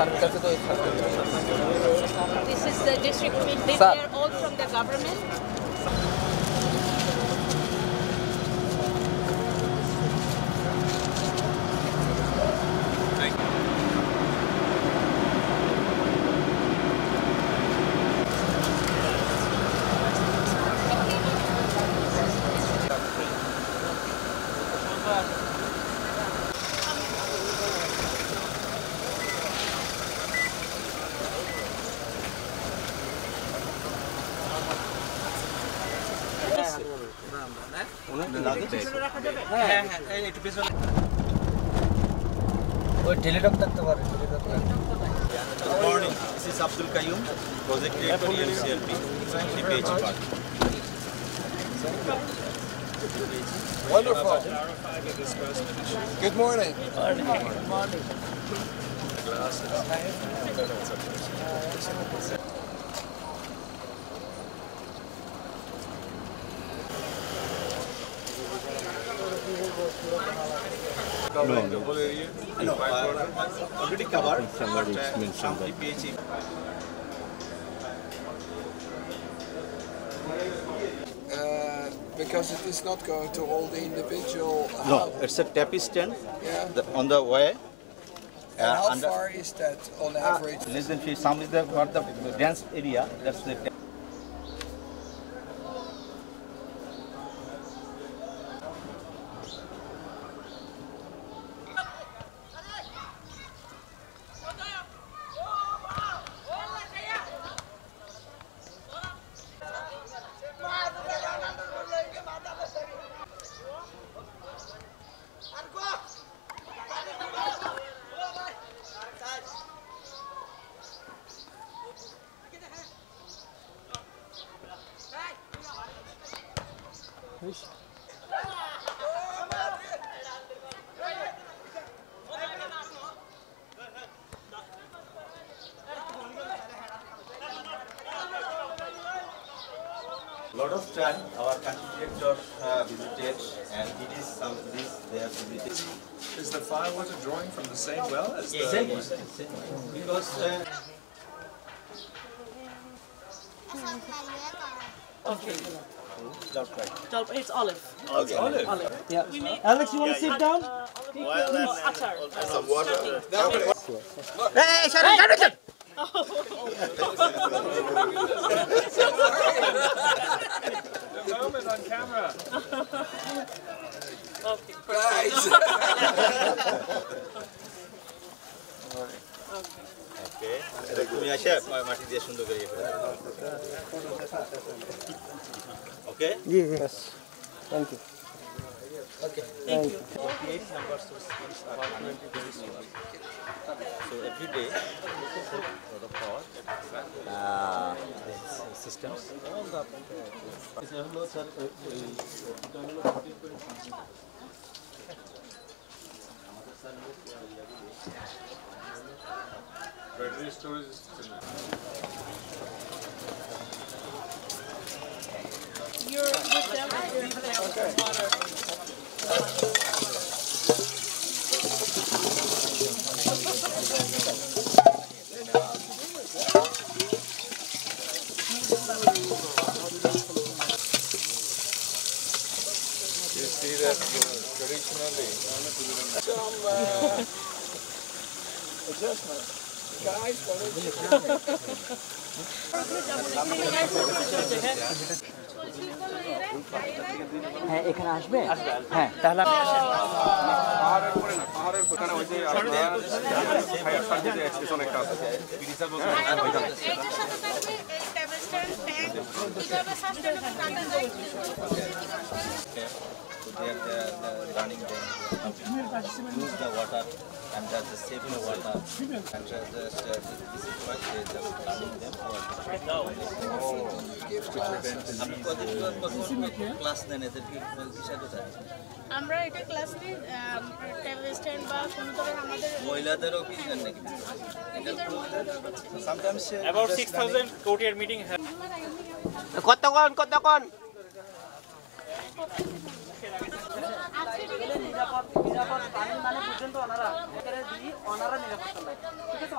This is the district. They are all from the government. Good morning, this is Abdul Qayyum, Project Director MCLP, DPH Park. Wonderful. Good morning. Good morning. No, already covered. Somebody mentioned that. Because it is not going to all the individual houses. No, it's a tappy stand on the way. And how far is that on average? Less than 50. Some is the dense area. That's the. Lot of time our country director visited, and it is some this they have visited. Is the fire water drawing from the same well as the? Same one. Because. Okay. It's olive. Okay. Olive. Yeah. Alex, you want to sit down? Some water. Hey, shut The moment on camera. Okay. Guys. Okay. তুমি আসে মাটি দিয়ে সুন্দর করে Okay? Yes. Thank you. Okay. Thank you. 8 numbers of schools are so every day for the power systems all the Battery storage is You're with them. Okay. You see that traditionally some adjustment. Guys, what is it? হ্যাঁ এখানে আসবে হ্যাঁ তাহলে পাহাড়ের পরে না পাহাড়ের ওখানে ওই যে ফায়ার সার্ভিস স্টেশন একটা আছে পিডিসার বলছে এইটার সাথে থাকবে এই টেবিল স্ট্যান্ড ট্যাঙ্ক কিভাবে সাস্টেইনেবল কাটানো যায় So they are running them, use the water and just save the water and just this is why they just running them for class নেন এদেরকে কিসের কথা আমরা এটা ক্লাস নিই টেবিল স্ট্যান্ড বা কোনো ধরনের আমাদের মহিলাদেরও কি জানেন নাকি sometimes about 6000 courtier meeting কতক্ষণ নিরাপদ পানি মানে পর্যন্ত ওনারা নিরাপত্তা ঠিক আছে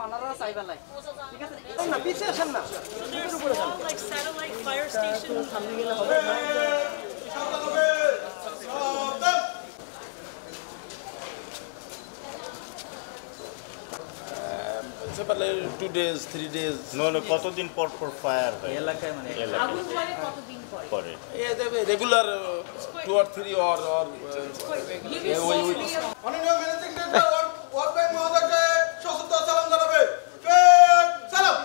like satellite fire stations. It's about like 2 days, 3 days. No, কতদিন পর ফায়ার হয় এলাকায় মানে আগুন ধরে কতদিন পরে? পরে Yeah, they have regular 2 or 3 or মাননীয় ম্যানেজিং ডিরেক্টর ওয়ার্ল্ড ব্যাংক মহোদয়কে সশ্রদ্ধ সালাম জানাবে। সালাম।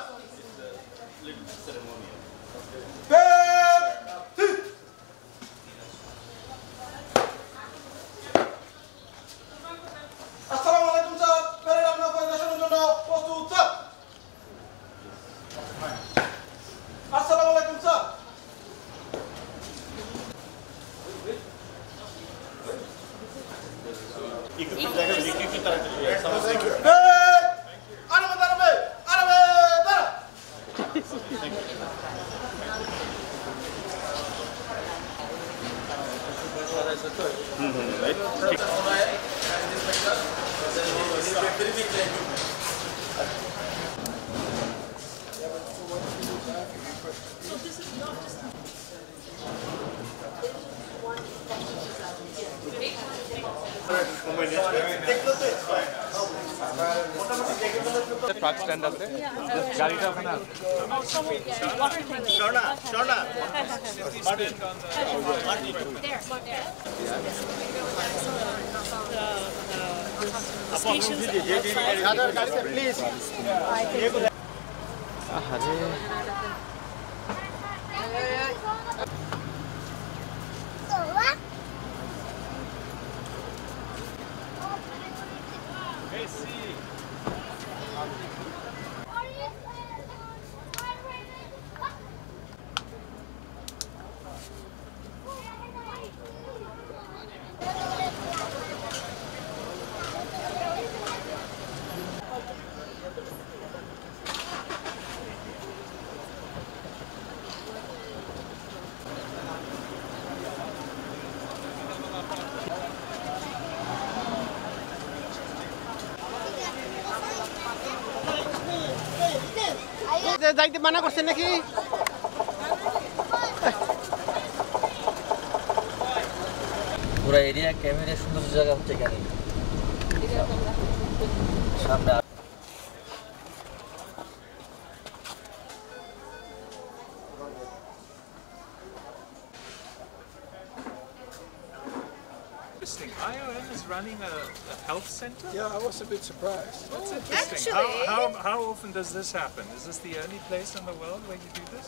আসসালামু আলাইকুম স্যার। প্যারেড আপনার পরিদর্শনের জন্য প্রস্তুত স্যার। আসসালামু আলাইকুম স্যার। একটু দেখেন একটু তাড়াতাড়ি আরবে দাঁড়াবে, আরবে দাঁড়া। ট্রাক স্ট্যান্ড আছে গাড়িটা ওখানে আছে যাইতে মানা করছেন নাকি? পুরো এরিয়া ক্যামেরা সুন্দর জায়গা হচ্ছে এখানে সামনে IOM is running a health center? Yeah, I was a bit surprised. That's interesting. Actually- How often does this happen? Is this the only place in the world where you do this?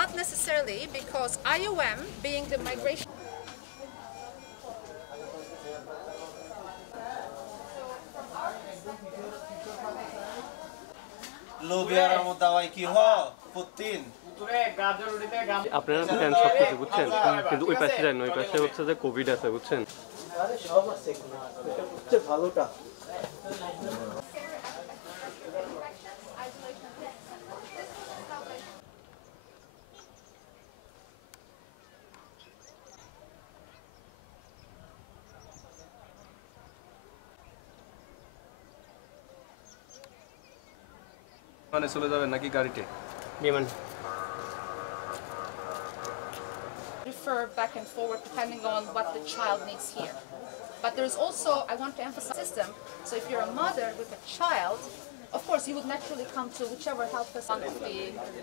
Not necessarily, because IOM, being the migration লোবিয়ার মধ্যে হয় কি হ Putin আপনারা plan সব কিছু বুঝছেন কিন্তু ওই পাশে যান ওই পাশে হচ্ছে যে কোভিড আছে বুঝছেন আরে সব আছে এটা হচ্ছে ভালোটা। মানে চলে যাবেন নাকি গাড়িতে বিমান refer back and forward depending on what the child needs here. But there's also, I want to emphasize, system. So if you're a mother with a child, of course you would naturally come to whichever health facility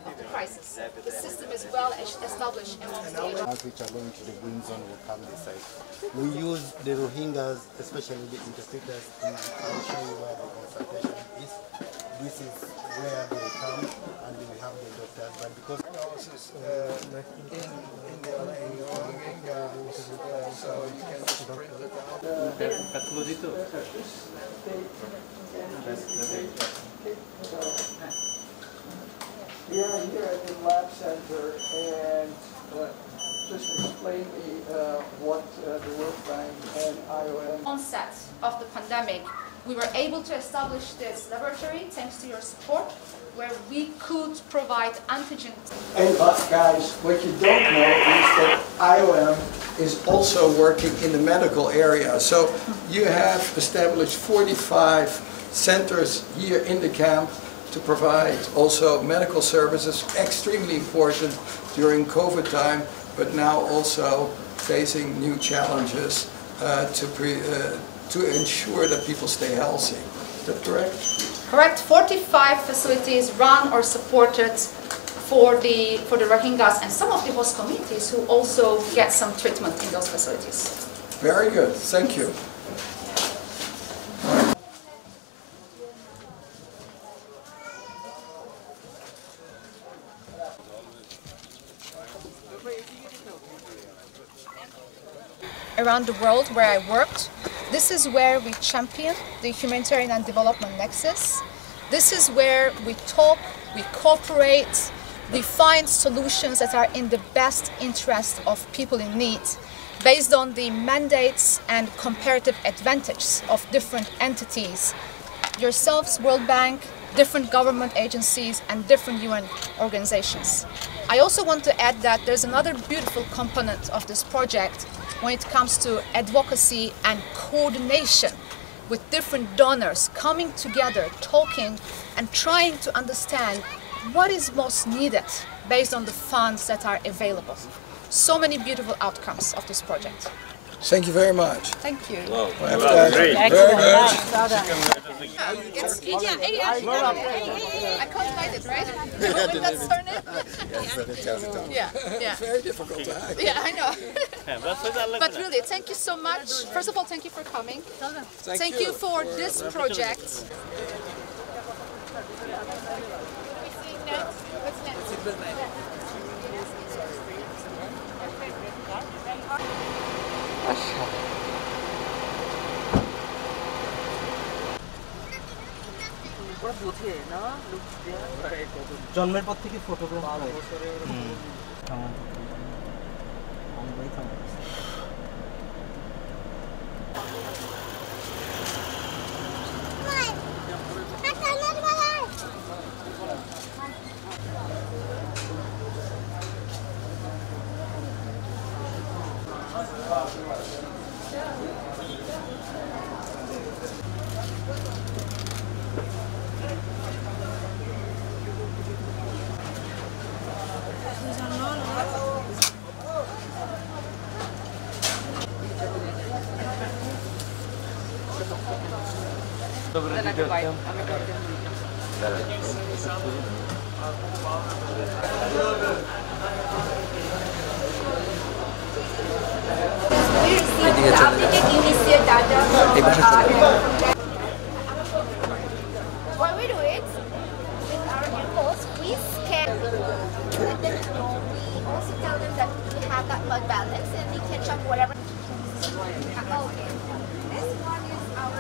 of the crisis. The system is well established amongst the agencies. Which are going to the green zone will come this side. We use the Rohingyas, especially the interpreters, to show you where the consultation is. This is where they come and we have the doctors, but because analysis in the Rohingya, so you can print it out. pathology to Here at the lab center, and just explain me what the World Bank and IOM. Onset of the pandemic, we were able to establish this laboratory thanks to your support, where we could provide antigen. And guys, what you don't know is that IOM is also working in the medical area. So you have established 45 centers here in the camp to provide also medical services, extremely important during COVID time, but now also facing new challenges to ensure that people stay healthy. Is that correct? Correct. 45 facilities run or supported for the Rohingyas and some of the host communities who also get some treatment in those facilities. Very good. Thank you. Around the world where I worked, this is where we champion the humanitarian and development nexus. This is where we talk, we cooperate, we find solutions that are in the best interest of people in need, based on the mandates and comparative advantages of different entities, yourselves, World Bank, different government agencies and different UN organizations. I also want to add that there's another beautiful component of this project when it comes to advocacy and coordination with different donors coming together, talking and trying to understand what is most needed based on the funds that are available. So many beautiful outcomes of this project. Thank you very much. Thank you. Wow. Great. Very good. I can't find it, right? That's surname? Yeah, yeah. It's very difficult to act. Yeah, I know. But really, thank you so much. First of all, thank you for coming. Thank you for this project. জন্মের পর থেকে photograph What we do is, with our impulse, we scan and then we also tell them that we have that blood balance and we can check whatever. Okay. This one is our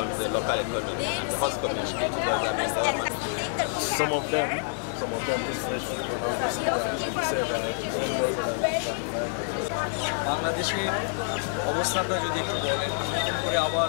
On the local economy, the host community, Some of them বাংলাদেশের অবস্থানটা যদি একটু বলেন করে আবার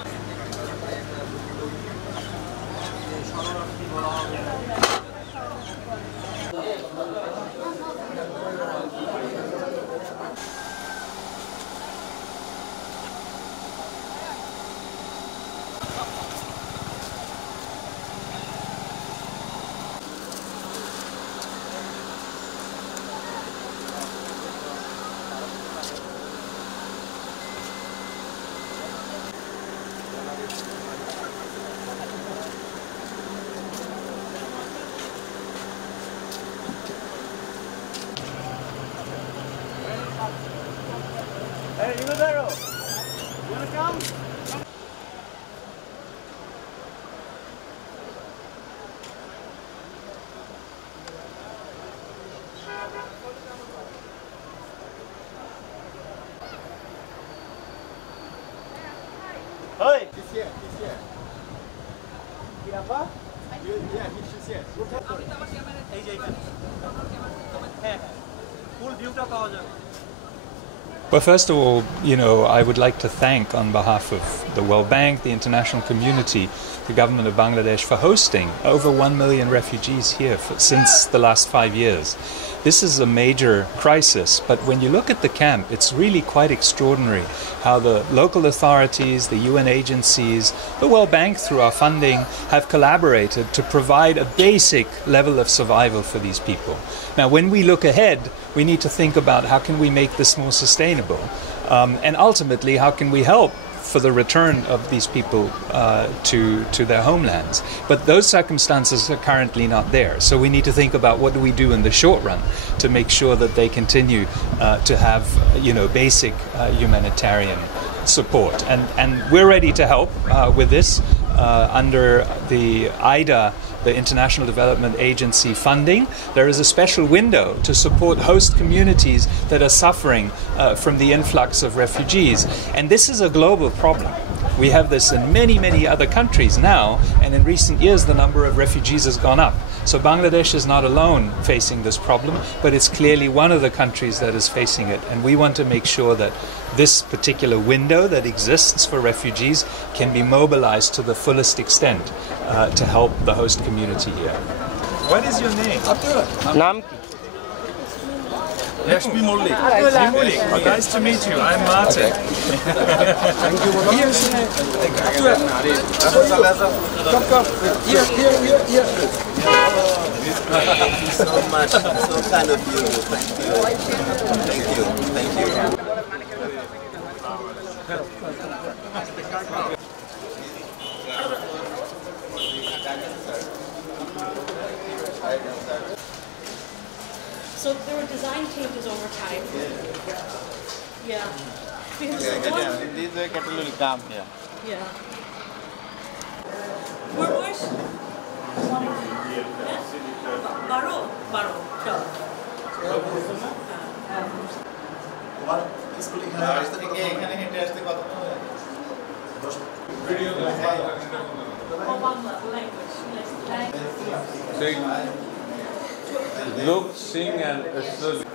Hey! He's here. Yeah, he should Well, first of all, I would like to thank, on behalf of the World Bank, the international community, the government of Bangladesh for hosting over 1 million refugees here since the last 5 years. This is a major crisis, but when you look at the camp, it's really quite extraordinary how the local authorities, the UN agencies, the World Bank through our funding have collaborated to provide a basic level of survival for these people. Now, when we look ahead, we need to think about how can we make this more sustainable, and ultimately how can we help for the return of these people to their homelands. But those circumstances are currently not there. So we need to think about what do we do in the short run to make sure that they continue to have basic humanitarian support. And we're ready to help with this under the IDA, the International Development Agency funding. There is a special window to support host communities that are suffering from the influx of refugees. And this is a global problem. We have this in many, many other countries now, and in recent years the number of refugees has gone up. So Bangladesh is not alone facing this problem, but it's clearly one of the countries that is facing it. And we want to make sure that this particular window that exists for refugees can be mobilized to the fullest extent to help the host community here. What is your name? Naam Lakshmi Mullik. Oh, nice to meet you. I'm Martin. Thank you. Here. Thank you so much. So kind of you. Thank you. So there were design changes over time. Yeah. Because These were get a little calm here. Yeah. Where was? Baro. Look, sing, and slowly.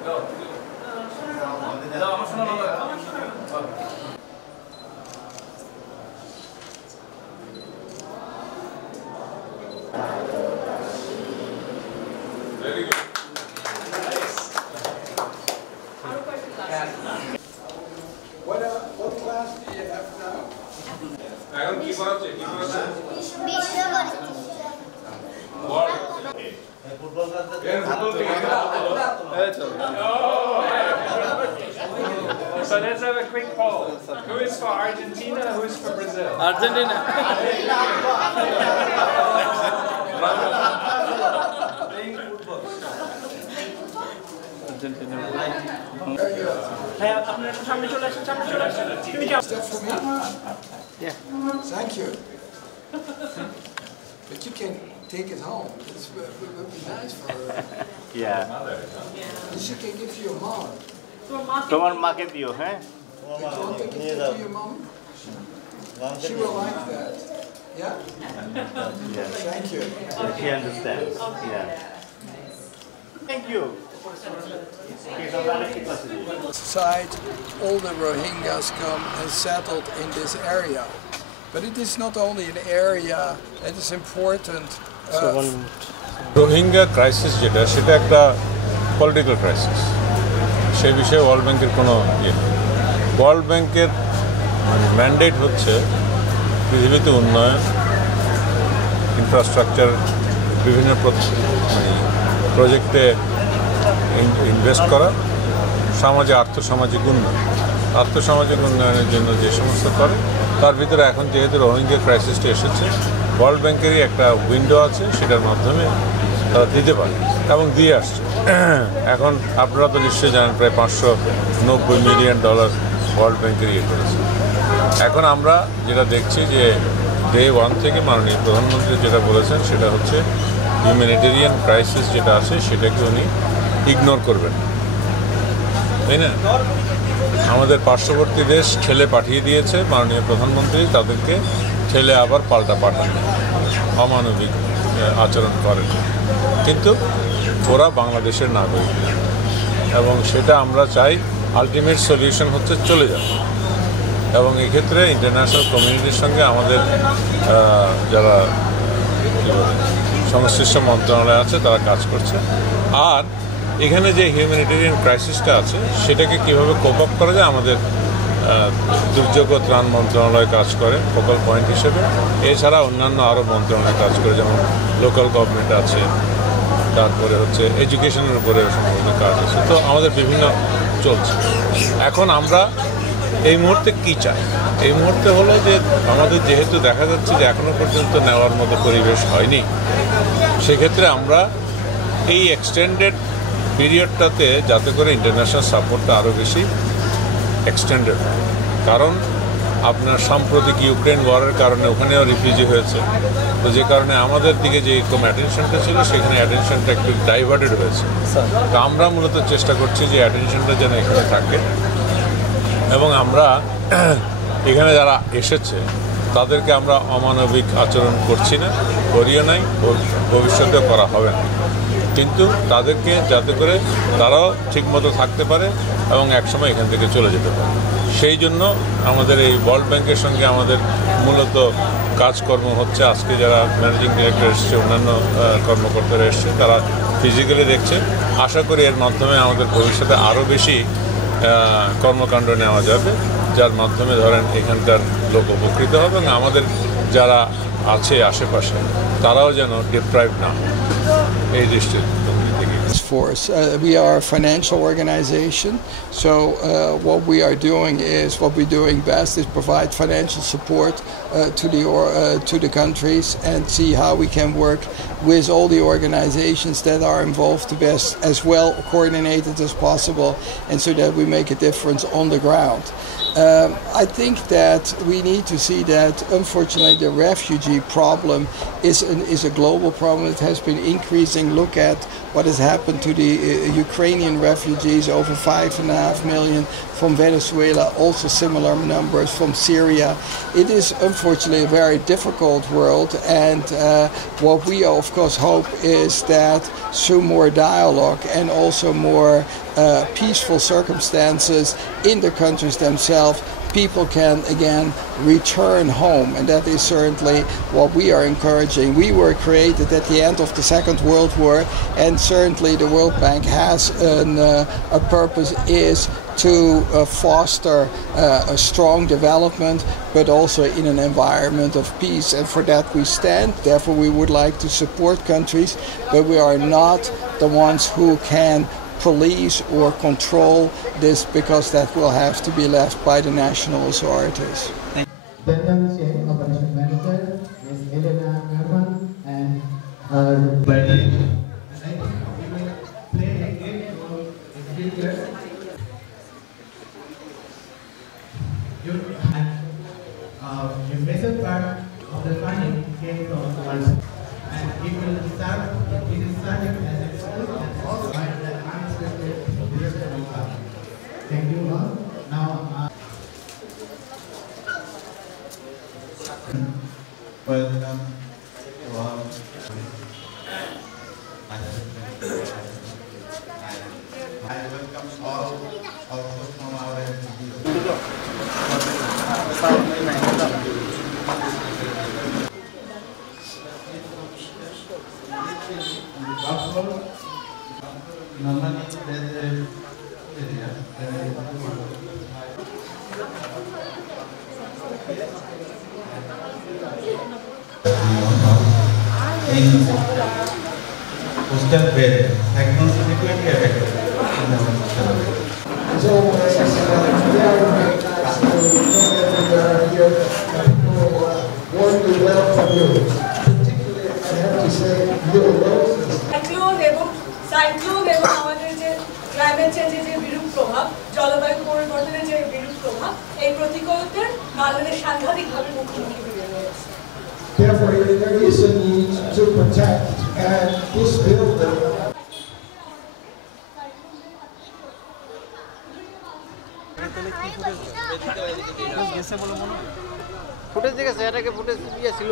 Very good. What class do you have now? So let's have a quick poll. Who is for Argentina? Who is for Brazil? Argentina. Yeah. Thank you. But you can take it home. It would be nice for her. Yeah. She can give you a mom. Someone market you, huh? Do you want to give it to your mom? She will like that. Yeah? Thank you. She understands. Yeah. Thank you. Side, all the Rohingyas come and settled in this area. But it is not only an area that is important. Rohingya crisis যেটা সেটা একটা political crisis সেই বিষয়ে world ব্যাংকের কোনো ইয়ে নেই world ব্যাংকের ম্যান্ডেট হচ্ছে পৃথিবীতে উন্নয়ন ইনফ্রাস্ট্রাকচার বিভিন্ন প্রজেক্টে ইনভেস্ট করা সমাজে আর্থসামাজিক উন্নয়নের জন্য যে সমস্ত করে তার ভিতরে এখন যেহেতু রোহিঙ্গা ক্রাইসিসটা এসেছে ওয়ার্ল্ড ব্যাংকেরই একটা উইন্ডো আছে সেটার মাধ্যমে তারা দিতে পারে এবং দিয়ে আসছে এখন আপনারা তো নিশ্চয়ই জানেন প্রায় $590 মিলিয়ন ওয়ার্ল্ড ব্যাংকের ইয়ে করেছে এখন আমরা যেটা দেখছি যে ডে 1 থেকে মাননীয় প্রধানমন্ত্রী যেটা বলেছেন সেটা হচ্ছে হিউম্যানিটেরিয়ান ক্রাইসিস যেটা আছে সেটাকে উনি ইগনোর করবেন তাই না আমাদের পার্শ্ববর্তী দেশ ঠেলে পাঠিয়ে দিয়েছে মাননীয় প্রধানমন্ত্রী তাদেরকে ঠেলে আবার পাল্টা পাঠান অমানবিক আচরণ করেন, কিন্তু ওরা বাংলাদেশের নাগরিক এবং সেটা আমরা চাই আলটিমেট সলিউশন হচ্ছে চলে যাবে। এবং এক্ষেত্রে ইন্টারন্যাশনাল কমিউনিটির সঙ্গে আমাদের যারা সংশ্লিষ্ট মন্ত্রণালয় আছে তারা কাজ করছে। আর এখানে যে হিউম্যানিটেরিয়ান ক্রাইসিসটা আছে সেটাকে কীভাবে কোপ আপ করা যায়, আমাদের দুর্যোগ ও ত্রাণ মন্ত্রণালয় কাজ করে ফোকাল পয়েন্ট হিসেবে। এছাড়া অন্যান্য আরও মন্ত্রণালয় কাজ করে, যেমন লোকাল গভর্নমেন্ট আছে, তারপরে হচ্ছে এডুকেশনের উপরে সম্ভবত কাজ আছে। তো আমাদের বিভিন্ন চলছে। এখন আমরা এই মুহূর্তে কী চাই? এই মুহূর্তে হলো যে আমাদের যেহেতু দেখা যাচ্ছে যে এখনও পর্যন্ত নেওয়ার মতো পরিবেশ হয়নি, সেক্ষেত্রে আমরা এই এক্সটেন্ডেড পিরিয়ডটাতে যাতে করে ইন্টারন্যাশনাল সাপোর্টটা আরও বেশি এক্সটেন্ডেড হয়। কারণ আপনার সাম্প্রতিক ইউক্রেন ওয়ারের কারণে ওখানেও রিফিউজি হয়েছে, তো যে কারণে আমাদের দিকে যে এরকম অ্যাটেনশনটা ছিল সেখানে অ্যাটেনশনটা একটু ডাইভার্টেড হয়েছে। তো আমরা মূলত চেষ্টা করছি যে অ্যাটেনশনটা যেন এখানে থাকে এবং আমরা এখানে যারা এসেছে তাদেরকে আমরা অমানবিক আচরণ করছি না, করিও নাই, ভবিষ্যতেও করা হবে না, কিন্তু তাদেরকে যাতে করে তারাও ঠিকমতো থাকতে পারে এবং একসময় এখান থেকে চলে যেতে পারে। সেই জন্য আমাদের এই ওয়ার্ল্ড ব্যাংকের সঙ্গে আমাদের মূলত কাজকর্ম হচ্ছে। আজকে যারা ম্যানেজিং ডিরেক্টর এসছে, অন্যান্য কর্মকর্তারা এসছে, তারা ফিজিক্যালি দেখছে। আশা করি এর মাধ্যমে আমাদের ভবিষ্যতে আরও বেশি কর্মকাণ্ড নেওয়া যাবে, যার মাধ্যমে ধরেন এখানকার লোক উপকৃত হবে এবং আমাদের যারা আছে আশেপাশে তারাও যেন ডিপ্রাইভ না হয় এই দৃষ্টিতে। Force. We are a financial organization, so what we are doing is, what we're doing best is provide financial support to the countries and see how we can work with all the organizations that are involved to best as well coordinated as possible, and so that we make a difference on the ground. I think that we need to see that unfortunately the refugee problem is a global problem. It has been increasing. Look at what has happened to the Ukrainian refugees, over 5.5 million from Venezuela, also similar numbers from Syria. It is unfortunately a very difficult world, and what we of course hope is that through more dialogue and also more peaceful circumstances in the countries themselves, people can again return home, and that is certainly what we are encouraging. We were created at the end of the Second World War, and certainly the World Bank has a purpose is to foster a strong development, but also in an environment of peace, and for that we stand. Therefore we would like to support countries, but we are not the ones who can police or control this, because that will have to be left by the national authorities. Operation Manager, Ms. Elena Herman, and her buddy. Play a great role in future. A major part of the funding came from World, and it will serve as a school and also by the unexpected disaster recovery. Thank you all. Now, welcome to all. I welcome all also from our normally there's a area in coastal belt, cyclone frequently affected in the coastal belt. So people warmly welcome you. Particularly, I have to say, your roses. Cyclone এবং আমাদের যে climate চেঞ্জের যে বিরূপ প্রভাব, জলবায়ু পরিবর্তনের যে বিরূপ প্রভাব, এই প্রতিকূলতার বাংলাদেশ সাংঘাতিকভাবে মুখোমুখি হয়ে রয়েছে। Therefore, there is a need to protect, and this building. Footage দেখেছে, এটাকে ফুটেজ ছিল।